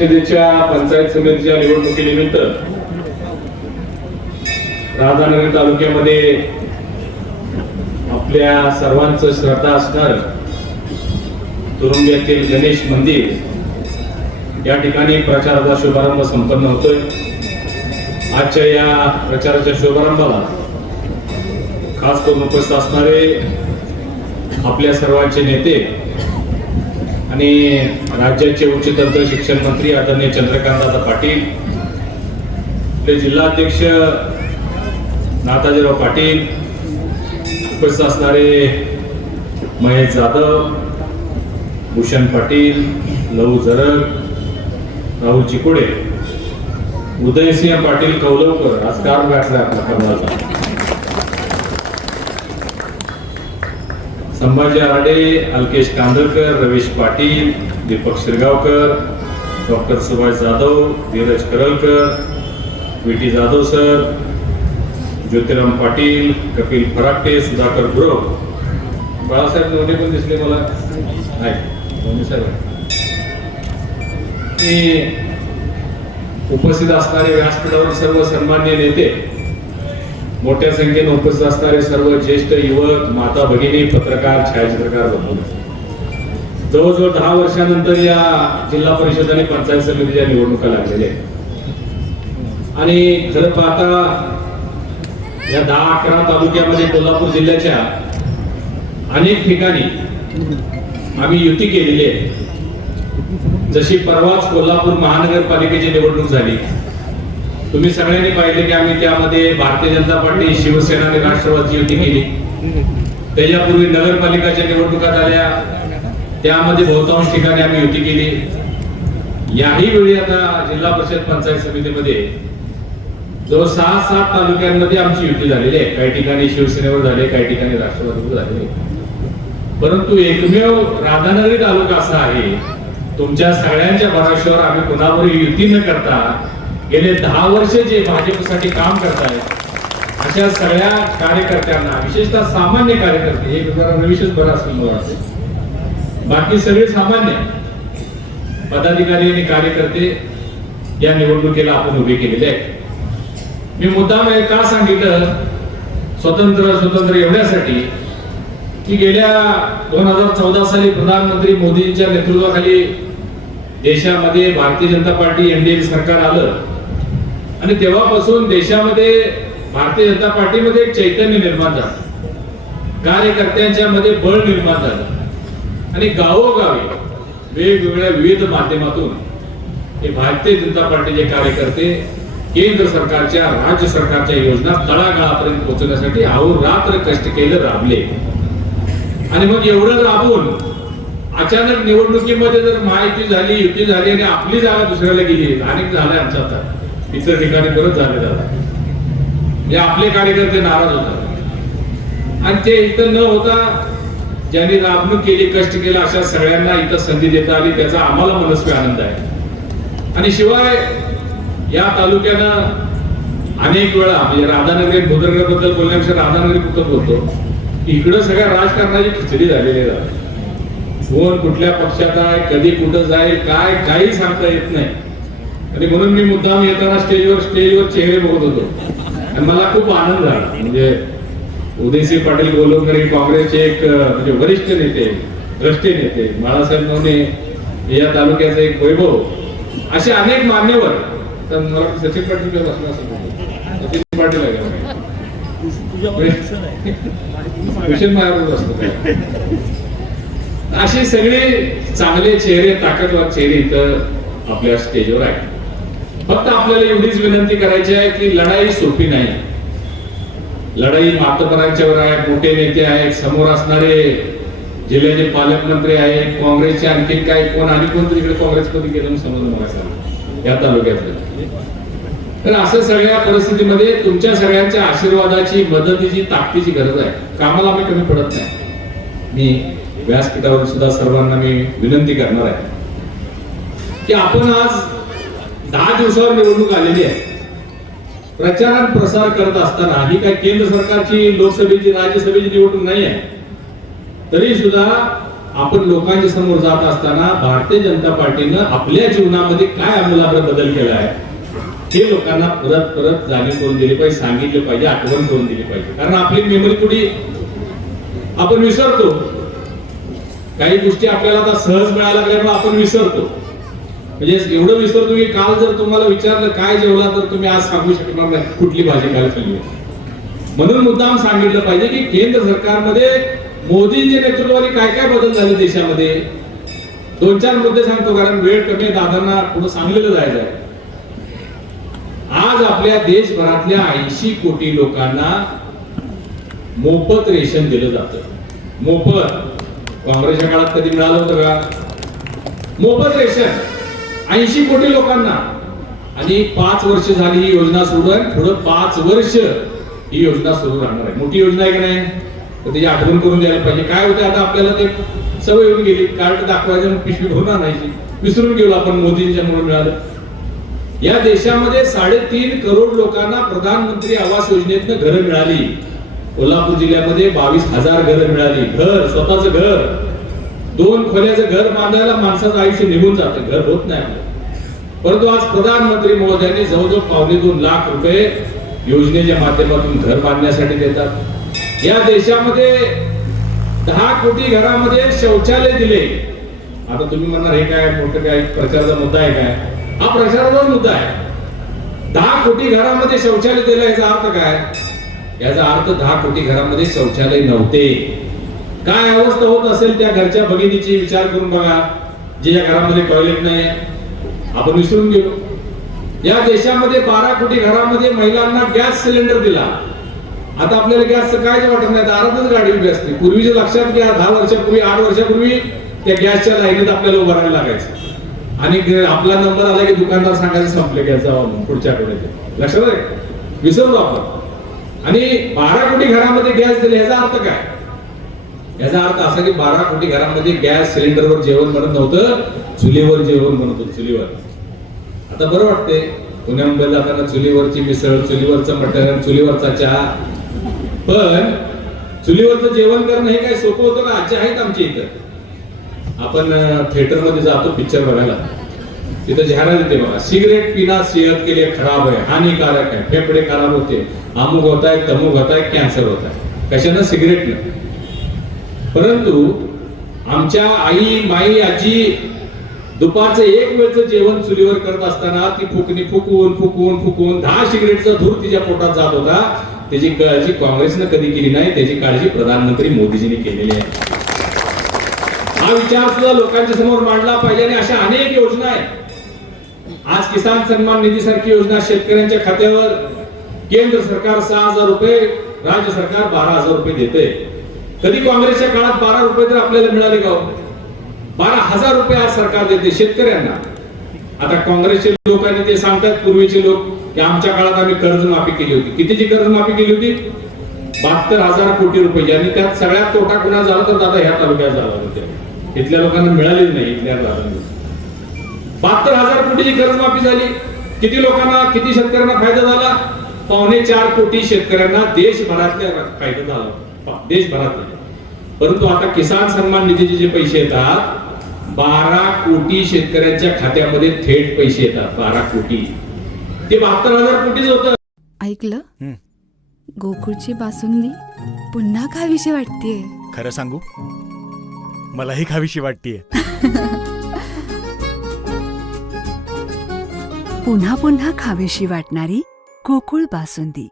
परिषदेच्या पंचायत समितीच्या निवडणुकीनिमित्त राधानगरी तालुक्यामध्ये आपल्या सर्वांचं श्रद्धा असणार तुरुंग्यातील गणेश मंदिर या ठिकाणी प्रचाराचा शुभारंभ संपन्न होतोय। आजच्या या प्रचाराच्या शुभारंभाला खास करून उपस्थित असणारे आपल्या सर्वांचे नेते आणि राज्याचे उच्च तंत्र शिक्षण मंत्री आदरणीय चंद्रकांतदादा पाटील, आपले जिल्हाध्यक्ष नाथाजीराव पाटील, उपस्थित असणारे महेश जाधव, भूषण पाटील, लहू जरग, राहुल चिकोडे, उदयसिंह पाटील कौलवकर, आज कार गाठला आपला कर्नाचा, संभाजी आराडे, अलकेश कांदळकर, रवीश पाटील, दीपक शिरगावकर, डॉक्टर सुभाष जाधव, धीरज करलकर, विटी जाधव सर, ज्योतिराम पाटील, कपिल फराटे, सुधाकर गुरव, बाळासाहेब नोंदे पण दिसले मला नाही साहेब। उपस्थित असणारे व्यासपीठावर सर्व सन्मान्य नेते, मोठ्या संख्येने उपस्थित असणारे सर्व ज्येष्ठ युवक, माता भगिनी, पत्रकार, छायाचित्रकार बंधू, जवळजवळ 10 वर्षानंतर या जिल्हा परिषद आणि पंचायत समितीच्या निवडणुका लागलेल्या आहेत। आणि खरं पाहता या 10-11 तालुक्यामध्ये कोल्हापूर जिल्ह्याच्या अनेक ठिकाणी आम्ही युती केलेली आहे। जशी परवाच कोल्हापूर महानगरपालिकेची निवडणूक झाली, तुम्ही सगळ्यांनी पाहिले की आम्ही त्यामध्ये भारतीय जनता पार्टी, शिवसेना आणि राष्ट्रवादी युती केली। त्याच्यापूर्वी नगरपालिकाच्या निवडणुका झाल्या, त्यामध्ये बहुतांश ठिकाणी आम्ही युती केली। याही वेळी आता जिल्हा परिषद पंचायत समितीमध्ये जवळ 6-7 तालुक्यांमध्ये आमची युती झालेली आहे। काही ठिकाणी शिवसेनेवर झाले, काही ठिकाणी राष्ट्रवादीवर झालेले, परंतु एकमेव राधानगरी तालुका असा आहे, तुमच्या सगळ्यांच्या भरोश्यावर आम्ही कोणावरही युती न करता गेले 10 वर्ष जे भाजपसाठी काम करतायत अशा सगळ्या कार्यकर्त्यांना, विशेषतः सामान्य कार्यकर्ते, एक विशेष बरं असेल मला वाटते, बाकी सगळे सामान्य पदाधिकारी आणि कार्यकर्ते या निवडणुकीला आपण उभे केलेले आहेत। मी मुद्दाम हे का सांगितलं, स्वतंत्र एवढ्यासाठी की गेल्या 2014 साली प्रधानमंत्री मोदींच्या नेतृत्वाखाली देशामध्ये भारतीय जनता पार्टी एनडीए सरकार आलं आणि तेव्हापासून देशामध्ये भारतीय जनता पार्टीमध्ये एक चैतन्य निर्माण झालं, कार्यकर्त्यांच्या मध्ये बळ निर्माण झालं आणि गावोगावी वेगवेगळ्या विविध माध्यमातून हे भारतीय जनता पार्टीचे कार्यकर्ते केंद्र सरकारच्या, राज्य सरकारच्या योजना तळागाळापर्यंत पोहोचवण्यासाठी अहोरात्र कष्ट केले, राबले। आणि मग एवढं राबून अचानक निवडणुकीमध्ये जर माहिती झाली, युती झाली आणि आपली जागा दुसऱ्याला गेली, अनेक झाले आमच्या आता इतर ठिकाणी परत झाले म्हणजे आपले कार्यकर्ते नाराज होतात आणि ते इथं न होता ज्यांनी राबणूक केली, कष्ट केला, अशा सगळ्यांना इथं संधी देता आली, त्याचा आम्हाला मनस्वी आनंद आहे। आणि शिवाय या तालुक्यानं अनेक वेळा म्हणजे राधानगरी बुद्रुकबद्दल बोलण्यापेक्षा राधानगरी कुठं बोलतो, इकडं सगळ्या राजकारणाची खिचडी झालेली आहे। कोण कुठल्या पक्षात आहे, कधी कुठं जाईल, काय काही सांगता येत नाही। आणि म्हणून मी मुद्दाम येताना स्टेजवर चेहरे बघत होतो आणि मला खूप आनंद झाला। म्हणजे उदयसिंह पाटील गोलवकर हे काँग्रेसचे एक म्हणजे वरिष्ठ नेते, द्रष्टे नेते, बाळासाहेब नवने या तालुक्याचे एक वैभव, असे अनेक मान्यवर, तर मला सचिन पाटील बसला असं सचिन पाटील आहे असे सगळे चांगले चेहरे, ताकदवार चेहरे इथं आपल्या स्टेजवर आहेत। फक्त आपल्याला एवढीच विनंती करायची आहे की लढाई सोपी नाही, लढाई मातबरांच्यावर आहे, मोठे नेते आहेत, समोर असणारे जिल्ह्याचे पालकमंत्री आहेत, काँग्रेसचे आणखी काय कोण आणि कोणतरी इकडे काँग्रेसमध्ये गेलं समजलं मला या तालुक्यातलं। तर असं सगळ्या परिस्थितीमध्ये तुमच्या सगळ्यांच्या आशीर्वादाची, मदतीची, ताकदीची गरज आहे। कामाला आम्ही कमी पडत नाही। मी व्यासपीठावर सुद्धा सर्वांना मी विनंती करणार आहे की आपण आज 10 दिवसावर निवडणूक आलेली आहे, प्रचार आणि प्रसार करत असताना ही काही केंद्र सरकारची, लोकसभेची, राज्यसभेची निवडणूक नाही आहे, तरी सुद्धा आपण लोकांच्या समोर जात असताना भारतीय जनता पार्टीनं आपल्या जीवनामध्ये काय आमूलाग्र बदल केला आहे हे लोकांना परत परत जाणीव करून दिली पाहिजे, सांगितलं पाहिजे, आठवण करून दिली पाहिजे. कारण आपली मेमरी थोडी आपण विसरतो. काही गोष्टी आपल्याला आता सहज मिळायला लागल्यामुळे आपण विसरतो. म्हणजे एवढं विसरतो की काल जर तुम्हाला विचारलं काय जेवला तर तुम्ही आज सांगू शकणार नाही कुठली भाजी काल खाल्ली. म्हणून मुद्दाम सांगितलं पाहिजे की केंद्र सरकारमध्ये मोदींच्या नेतृत्वाने काय काय बदल झाले देशामध्ये. 2-4 मुद्दे सांगतो कारण वेळ कमी आहे, दादांना पुढे सांगलेलं जायचं आहे. आज आपल्या देशभरातल्या 80 कोटी लोकांना मोफत रेशन दिलं जातं. मोफत. काँग्रेसच्या काळात कधी मिळालं होतं का मोफत रेशन 80 कोटी लोकांना. आणि 5 वर्ष झाली ही योजना सुरू आहे. पुढे 5 वर्ष ही योजना सुरू राहणार आहे. मोठी योजना आहे की नाही, तर त्याची आठवण करून द्यायला पाहिजे. काय होते आता आपल्याला ते सवय येऊन गेली, कार्ड दाखवायचं पिशवी भरून आणायची, विसरून गेलो आपण. मोदींच्या मुळे मिळालं. या देशामध्ये 3.5 करोड लोकांना प्रधानमंत्री आवास योजनेतनं घरं मिळाली. कोल्हापूर जिल्ह्यामध्ये 22,000 घरं मिळाली. घर, स्वतःचं घर, 2 खोल्याचं घर बांधायला माणसाचं आयुष्य निघून जातं, घर होत नाही आपलं. परंतु आज प्रधानमंत्री महोदयांनी जवळजवळ 2.25 लाख रुपये योजनेच्या माध्यमातून घर बांधण्यासाठी देतात. या देशामध्ये 10 कोटी घरामध्ये शौचालय दिले. आता तुम्ही म्हणणार हे काय मोठं काय प्रचाराचा मुद्दा आहे काय? हा प्रचाराचा मुद्दा आहे. 10 कोटी घरामध्ये शौचालय दिलं याचा अर्थ काय? याचा अर्थ 10 कोटी घरामध्ये शौचालय नव्हते. काय अवस्था होत असेल त्या घरच्या भगिनीची विचार करून बघा, ज्या घरामध्ये टॉयलेट नाही. आपण विसरून गेलो. या देशामध्ये 12 कोटी घरामध्ये महिलांना गॅस सिलेंडर दिला. आता आपल्याला गॅसचं काय वाटत नाही, दारातच गाडी उभी असते. पूर्वीच्या लक्षात घ्या, 10 वर्षापूर्वी 8 वर्षापूर्वी त्या गॅसच्या लाईनीत आपल्याला उभं राहायला लागायचं. आणि आपला नंबर आला की दुकानदार सांगायचं संपले गॅस जावा पुढच्या आठवड्यात. लक्षात आहे, विसरलो आपण. आणि 12 कोटी घरामध्ये गॅस दिले याचा अर्थ काय? याचा अर्थ असा की 12 कोटी घरामध्ये गॅस सिलेंडरवर जेवण बनत नव्हतं, चुलीवर जेवण बनत होतं. चुलीवर. आता बरं वाटते पुण्या मुंबईला जाताना चुलीवरची मिसळ, चुलीवरचं मटण, चुलीवरचा चहा. पण चुलीवरचं जेवण करणं हे काय सोपं होतं का? आजी आहेत आमच्या इथं. आपण थिएटर मध्ये जातो पिक्चर बघायला, तिथं जाहिरात येते बघा, सिगरेट पिना सेहत के लिए खराब है, हानिकारक है, फेफड़े खराब होते, अमुक होता है, तमुक होता है, कॅन्सर होता है. कशानं? सिगरेटनं. परंतु आमच्या आई, माई, आजी दुपारचं 1 वेळचं जेवण चुलीवर करत असताना ती फुकणी फुकवून फुकवून फुकवून 10 सिगरेटचा धूर तिच्या पोटात जात होता. त्याची काळजी काँग्रेसनं कधी केली नाही, त्याची काळजी प्रधानमंत्री मोदीजींनी केलेली आहे. हा विचार सुद्धा लोकांच्या समोर मांडला पाहिजे. आणि अशा अनेक योजना आहेत. आज किसान सन्मान निधी सारखी योजना शेतकऱ्यांच्या खात्यावर केंद्र सरकार 6,000 रुपये, राज्य सरकार 12,000 रुपये देते. कधी काँग्रेसच्या काळात 12 रुपये तर आपल्याला मिळाले का? 12,000 रुपये आज सरकार देते शेतकऱ्यांना. आता काँग्रेसचे लोकांनी ते सांगतात, पूर्वीचे लोक, की आमच्या काळात आम्ही कर्जमाफी केली होती. कितीची कर्जमाफी केली होती? 72,000 कोटी रुपये. आणि त्यात सगळ्यात तोटा कुणा झाला तर दादा ह्या तालुक्यात झाला होता. इथल्या लोकांना मिळालीच नाही. इथल्या दादांना 72,000 कोटीची कर्जमाफी झाली. किती लोकांना, किती शेतकऱ्यांना फायदा झाला? 4.25 कोटी शेतकऱ्यांना देशभरातल्या फायदा झाला, देशभरातल्या. परंतु आता किसान सन्मान निधीचे जे पैसे येतात, 12 कोटी शेतकऱ्यांच्या खात्यामध्ये थेट पैसे येतात. 12 कोटी. ते 72,000 कोटीच होतं. ऐकलं? गोकुळची बासुंदी पुन्हा खावीशी वाटतेय. खरं सांगू, मलाही खावीशी वाटतेय. पुन्हा पुन्हा खावीशी वाटणारी गोकुळ बासुंदी.